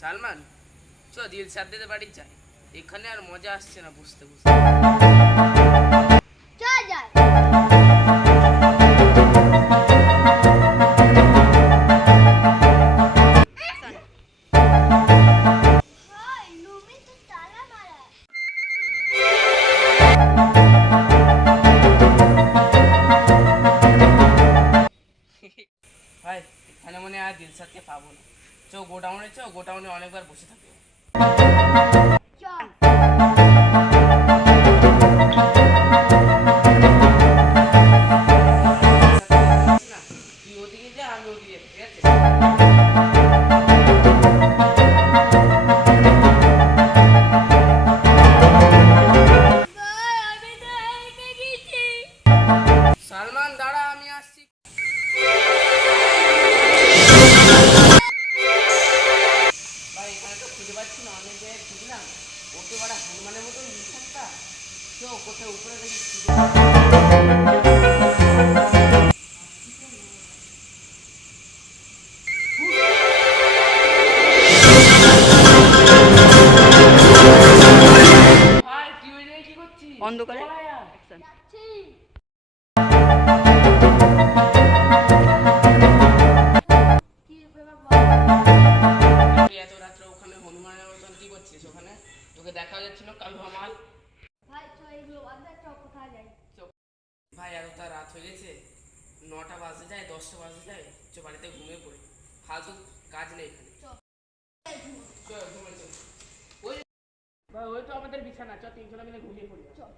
সালমান, চ দিলশাদের বাড়ি যাই। এখানে আর মজা আসছে না বুঝতে বুঝতে। চল যাই। ভাই এখানে মনে হয় আর দিলশাদকে পাবো না। চ গোডাউনে, চ গোডাউনে অনেকবার বসে থাকবে। চল। তুই ওদিকে যা, আমি ওদিকে, ঠিক আছে? সালমান দাঁড়া, আমি আসছি। ভাই এখানে তো খুঁজে পাচ্ছি না, অনেক জায়গায় খুঁজলাম। ওকে বাড়া হনুমানের মতন নিঃশ্বাসটা। চ কোথায় উপরে দেখি ভাই তুই ওই জায়গায় কি করছিস? অন্ধকারে চল আয়। যাচ্ছি। কি ব্যাপার বল? তুই এত রাত্রে ওখানে হনুমানের মতন কি করছিস ওখানে? তোকে দেখা যাচ্ছিল কালু আমার। ভাই চল এগুলো বাদ দে, চল কোথায় যাই? ভাই এত তা রাত হয়ে গেছে, 9টা বাজে যায়, 10টা বাজে যায়। চ বাড়িতে ঘুমিয়ে পড়ি, ফালতু কাজ নেই এখানে। চল। চল ঘুমিয়ে চল। ওই ভাই ওই তো আমাদের বিছানা, চ তিনজনে মিলে ঘুমিয়ে পড়ি। চল।